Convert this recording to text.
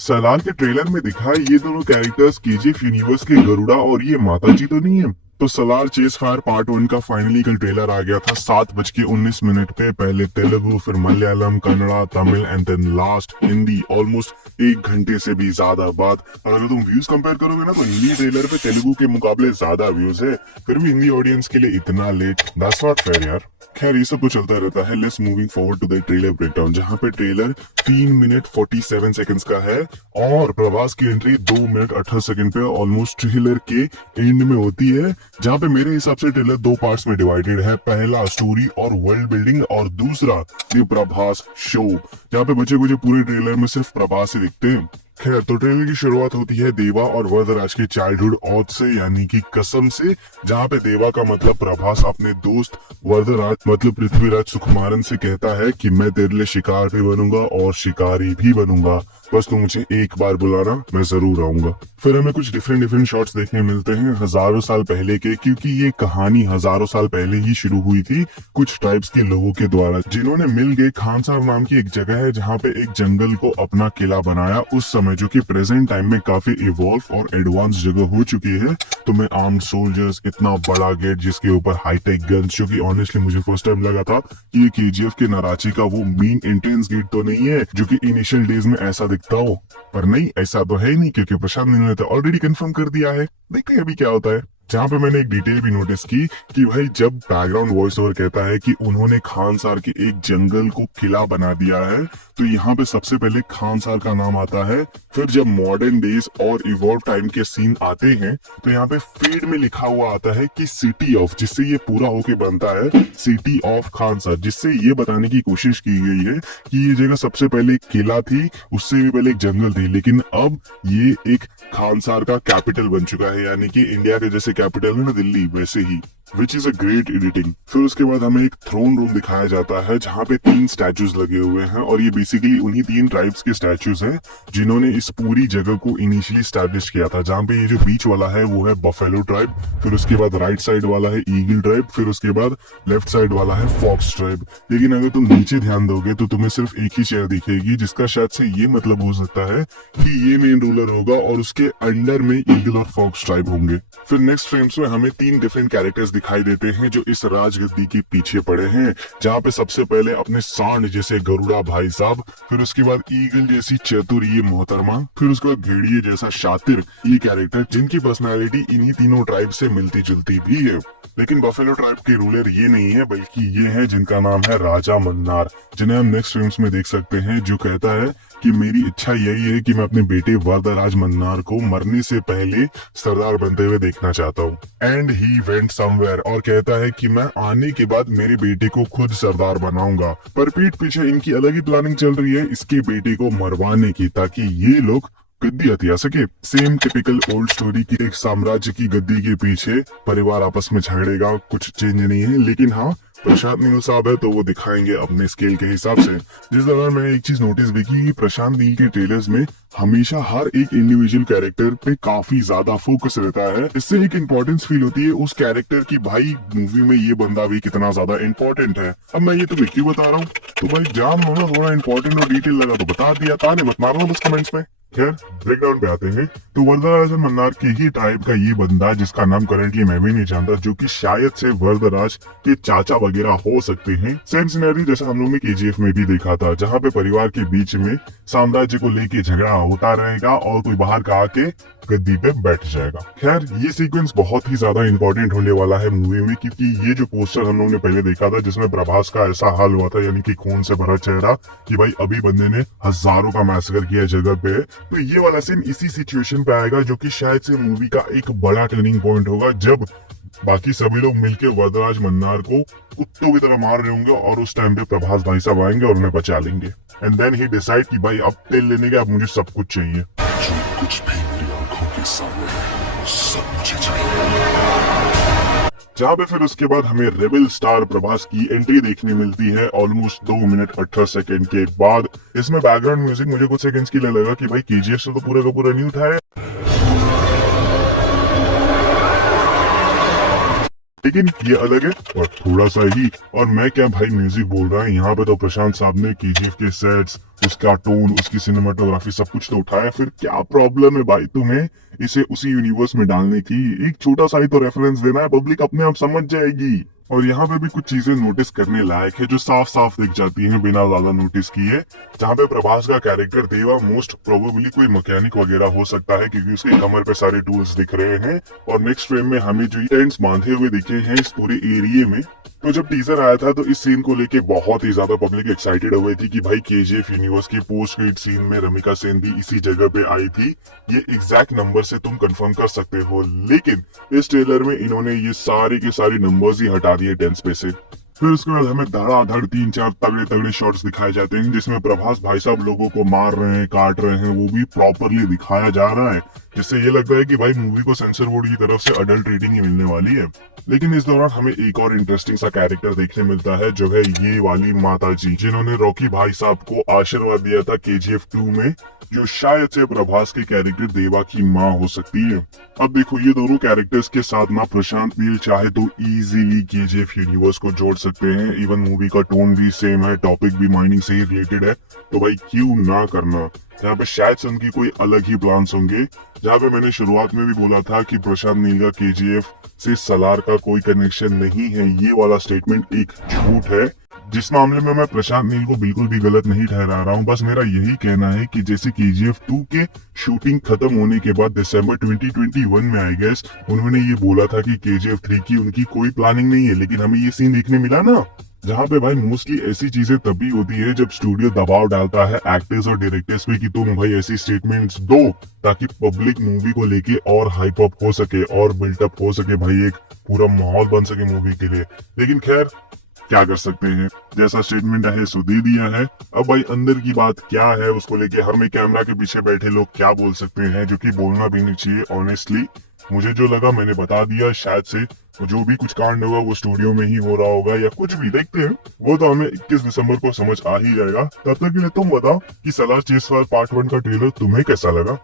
सलार के ट्रेलर में दिखा है ये दोनों कैरेक्टर्स केजीएफ यूनिवर्स के गरुड़ा और ये माता जी तो नहीं है। तो सलार चेस फायर पार्ट 1 का फाइनली कल ट्रेलर आ गया था 7:19 पे। पहले तेलुगु, फिर Malayalam, Kannada, Tamil and then last Hindi. Almost 1 घंटे से भी ज्यादा बाद। और अगर तुम व्यूज कंपेयर करोगे ना तो हिंदी ट्रेलर पे तेलुगु के मुकाबले ज्यादा व्यूज है। फिर भी हिंदी ऑडियंस के लिए इतना लेट, दैट्स नॉट फेयर यार। खैर ये सब तो चलता रहता है। Let's moving forward to the trailer breakdown, जहां पे ट्रेलर 3 मिनट 47 सेकंड्स का है और प्रभास की एंट्री 2 मिनट 18 सेकंड पे ऑलमोस्ट ट्रेलर के एंड में होती है। जहां पे मेरे हिसाब से ट्रेलर 2 पार्ट्स में डिवाइडेड है। पहला स्टोरी और वर्ल्ड बिल्डिंग और दूसरा ये प्रभास शो, जहाँ पे बचे कुछ पूरे ट्रेलर में सिर्फ प्रभास ही दिखते हैं। खैर तो ट्रेलर की शुरुआत होती है देवा और वरदराज के चाइल्डहुड ऑथ से, यानी कि कसम से, जहाँ पे देवा का मतलब प्रभास अपने दोस्त वरदराज मतलब पृथ्वीराज सुकुमारन से कहता है कि मैं तेरे लिए शिकार भी बनूंगा और शिकारी भी बनूंगा, बस तू मुझे एक बार बुलाना, मैं जरूर आऊंगा। फिर हमें कुछ डिफरेंट शॉट्स देखने मिलते हैं हजारों साल पहले के, क्योंकि ये कहानी हजारों साल पहले ही शुरू हुई थी कुछ ट्राइब्स के लोगों के द्वारा, जिन्होंने मिल गए खानसार नाम की एक जगह है जहाँ पे एक जंगल को अपना किला बनाया उस समय, जो कि प्रेजेंट टाइम में काफी इवॉल्व और एडवांस जगह हो चुकी है। तो मैं आर्म्ड सोल्जर्स, इतना बड़ा गेट जिसके ऊपर हाईटेक गन्स, जो कि ऑनेस्टली मुझे फर्स्ट टाइम लगा था कि ये केजीएफ के नाराची का वो मेन एंट्रेंस गेट तो नहीं है जो कि इनिशियल डेज में ऐसा दिखता हो। पर नहीं, ऐसा तो है ही नहीं, क्योंकि प्रशांत नील ने तो ऑलरेडी कंफर्म कर दिया है। देखते हैं अभी क्या होता है। जहाँ पे मैंने एक डिटेल भी नोटिस की कि भाई जब बैकग्राउंड वॉइस ओवर कहता है कि उन्होंने खानसार के एक जंगल को किला बना दिया है, तो यहाँ पे सबसे पहले खानसार का नाम आता है। फिर जब मॉडर्न डेज और इवॉल्व टाइम के सीन आते हैं तो यहाँ पे फेड में लिखा हुआ आता है कि सिटी ऑफ, जिससे ये पूरा होके बनता है सिटी ऑफ खानसार, जिससे ये बताने की कोशिश की गई है कि ये जगह सबसे पहले एक किला थी, उससे भी पहले एक जंगल थी, लेकिन अब ये एक खानसार का कैपिटल बन चुका है, यानी कि इंडिया के जैसे कैपिटल है ना दिल्ली, वैसे ही, which is a great editing. फिर उसके बाद हमें एक थ्रोन रूम दिखाया जाता है जहाँ पे 3 स्टैचूज लगे हुए हैं, और ये बेसिकली उन्हीं 3 ट्राइब्स के स्टैचूज हैं जिन्होंने इस पूरी जगह को इनिशियली स्टैब्लिश किया था। जहाँ पे ये जो बीच वाला है वो है बफेलो ट्राइब, फिर उसके बाद राइट साइड वाला है ईगल ट्राइब, फिर उसके बाद लेफ्ट साइड वाला है फॉक्स ट्राइब। लेकिन अगर तुम नीचे ध्यान दोगे तो तुम्हें सिर्फ एक ही शेयर दिखेगी, जिसका शायद से ये मतलब हो सकता है कि ये मेन रूलर होगा और उसके अंडर में ईगल और फॉक्स ट्राइब होंगे। फिर नेक्स्ट फ्रेम्स में हमें 3 डिफरेंट कैरेक्टर्स दिखाई देते हैं जो इस राजगद्दी के पीछे पड़े हैं, जहाँ पे सबसे पहले अपने सांड जैसे गरुड़ा भाई साहब, फिर उसके बाद ईगल जैसी चतुर ये मोहतरमा, फिर उसके बाद भेड़िए जैसा शातिर ये कैरेक्टर, जिनकी पर्सनालिटी इन्हीं तीनों ट्राइब से मिलती जुलती भी है। लेकिन बफेलो ट्राइब के रूलर ये नहीं है, बल्कि ये है जिनका नाम है राजा मन्नार, जिन्हें हम नेक्स्ट फिल्म्स में देख सकते हैं, जो कहता है कि मेरी इच्छा यही है कि मैं अपने बेटे वरदराज मन्नार को मरने से पहले सरदार बनते हुए देखना चाहता हूँ। एंड ही वेंट समवेयर, और कहता है कि मैं आने के बाद मेरे बेटे को खुद सरदार बनाऊंगा। पर पीठ पीछे इनकी अलग ही प्लानिंग चल रही है इसके बेटे को मरवाने की, ताकि ये लोग गद्दी हथिया सके। सेम टिपिकल ओल्ड स्टोरी की, एक साम्राज्य की गद्दी के पीछे परिवार आपस में झगड़ेगा, कुछ चेंज नहीं है। लेकिन हाँ, प्रशांत नील साहब है तो वो दिखाएंगे अपने स्केल के हिसाब से। जिस दौरान मैंने एक चीज नोटिस भी की, प्रशांत नील के ट्रेलर्स में हमेशा हर एक इंडिविजुअल कैरेक्टर पे काफी ज्यादा फोकस रहता है। इससे एक इम्पोर्टेंस फील होती है उस कैरेक्टर की, भाई मूवी में ये बंदा भी कितना ज्यादा इम्पोर्टेंट है। अब मैं ये तुम्हें क्यों बता रहा हूँ, तो भाई जान लो ना, थोड़ा इम्पोर्टेंट और डिटेल लगा तो बता दिया, ताने मत मारो बस कमेंट्स में। खैर ब्रेकडाउन पे आते हैं तो वरदराज मन्नार के ही टाइप का ये बंदा, जिसका नाम करेंटली मैं भी नहीं जानता, जो कि शायद से वरदराज के चाचा वगैरह हो सकते हैं। सेम सिनेरियो जैसा हम लोग ने केजीएफ में भी देखा था, जहाँ पे परिवार के बीच में साम्राज्य को लेके झगड़ा होता रहेगा और कोई बाहर का आके गद्दी पे बैठ जाएगा। खैर ये सीक्वेंस बहुत ही ज्यादा इंपॉर्टेंट होने वाला है मूवी में, क्योंकि ये जो पोस्टर हम लोग ने पहले देखा था जिसमें प्रभास का ऐसा हाल हुआ था, यानी कि खून से भरा चेहरा, कि भाई अभी बंदे ने हजारों का मैसेकर किया जगह पे, तो ये वाला सीन इसी सिचुएशन पे आएगा, जो कि शायद से मूवी का एक बड़ा टर्निंग पॉइंट होगा, जब बाकी सभी लोग मिलके वरदराज मन्नार को कुत्तों की तरह मार रहे होंगे और उस टाइम पे प्रभास भाई साहब आएंगे और उन्हें बचा लेंगे। एंड देन ही डिसाइड कि भाई अब तेल लेने के, अब मुझे सब कुछ चाहिए, जो कुछ भी मेरी आंखों के सामने है सब मुझे चाहिए। जहाँ पे फिर उसके बाद हमें रेबल स्टार प्रभास की एंट्री देखने मिलती है ऑलमोस्ट 2 मिनट 18 सेकंड के बाद। इसमें बैकग्राउंड म्यूजिक मुझे कुछ सेकंड्स के लिए लगा कि भाई केजीएफ से तो पूरा का पूरा नहीं उठाया, लेकिन ये अलग है और थोड़ा सा ही। और मैं क्या भाई म्यूजिक बोल रहा है, यहाँ पे तो प्रशांत साहब ने केजीएफ के सेट्स उसका टोन, उसकी सिनेमाटोग्राफी सब कुछ तो उठाया, फिर क्या प्रॉब्लम है भाई तुम्हें इसे उसी यूनिवर्स में डालने की? एक छोटा सा ही तो रेफरेंस देना है, पब्लिक अपने आप समझ जाएगी। और यहाँ पे भी कुछ चीजें नोटिस करने लायक है जो साफ साफ दिख जाती हैं बिना ज्यादा नोटिस किए। जहाँ पे प्रभास का कैरेक्टर देवा मोस्ट प्रोबेबली कोई मैकेनिक वगैरह हो सकता है, क्योंकि उसके कमर पे सारे टूल्स दिख रहे हैं। और नेक्स्ट फ्रेम में हमें जो टेंट्स बांधे हुए दिखे हैं इस पूरे एरिया में। तो जब टीजर आया था तो इस सीन को लेके बहुत ही ज्यादा पब्लिक एक्साइटेड हुई थी कि भाई केजीएफ यूनिवर्स की पोस्ट क्रेडिट सीन में रमिका सेन भी इसी जगह पे आई थी। ये एग्जैक्ट नंबर से तुम कंफर्म कर सकते हो, लेकिन इस ट्रेलर में इन्होंने ये सारे के सारे नंबर्स ही हटा दिए टेंस पे से। फिर उसके बाद हमें धड़ाधड़ 3-4 तगड़े तगड़े शॉट्स दिखाए जाते हैं जिसमें प्रभास भाई साहब लोगों को मार रहे हैं, काट रहे हैं, वो भी प्रॉपरली दिखाया जा रहा है, जिससे ये लगता है कि भाई मूवी को सेंसर बोर्ड की तरफ से अडल्ट रेटिंग ही मिलने वाली है। लेकिन इस दौरान हमें एक और इंटरेस्टिंग सा कैरेक्टर देखने मिलता है, जो है ये वाली माता जी, जिन्होंने रॉकी भाई साहब को आशीर्वाद दिया था केजीएफ 2 में, जो शायद से प्रभास के कैरेक्टर देवा की माँ हो सकती है। अब देखो, ये दोनों कैरेक्टर्स के साथ ना प्रशांत नील चाहे तो इजीली केजीएफ यूनिवर्स को जोड़ सकते हैं। इवन मूवी का टोन भी सेम है, टॉपिक भी माइनिंग से ही रिलेटेड है, तो भाई क्यों ना करना। यहाँ पे शायद से उनकी कोई अलग ही प्लान्स होंगे। जहाँ पे मैंने शुरुआत में भी बोला था कि प्रशांत नील का केजीएफ से सलार का कोई कनेक्शन नहीं है, ये वाला स्टेटमेंट एक झूठ है। जिस मामले में मैं प्रशांत नील को बिल्कुल भी गलत नहीं ठहरा रहा हूँ, बस मेरा यही कहना है कि जैसे केजीएफ 2 के शूटिंग खत्म होने के बाद दिसंबर 2021 में आई गेस उन्होंने ये बोला था कि केजीएफ 3 की उनकी कोई प्लानिंग नहीं है, लेकिन हमें ये सीन देखने मिला ना, जहाँ पे भाई मोस्टली ऐसी चीजें तभी होती है जब स्टूडियो दबाव डालता है एक्टर्स और डायरेक्टर्स पे कि तुम भाई ऐसी स्टेटमेंट्स दो ताकि पब्लिक मूवी को लेके और हाइप अप हो सके और बिल्टअप हो सके, भाई एक पूरा माहौल बन सके मूवी के लिए। लेकिन खैर क्या कर सकते हैं, जैसा स्टेटमेंट है सो दे दिया है। अब भाई अंदर की बात क्या है उसको लेके हमें कैमरा के पीछे बैठे लोग क्या बोल सकते हैं, जो कि बोलना भी नहीं चाहिए। ऑनेस्टली मुझे जो लगा मैंने बता दिया, शायद से जो भी कुछ कांड होगा वो स्टूडियो में ही हो रहा होगा या कुछ भी, देखते हैं, वो तो हमें 21 दिसंबर को समझ आ ही जाएगा। तब तक के लिए तुम बताओ कि सलार चेस वार पार्ट 1 का ट्रेलर तुम्हें कैसा लगा।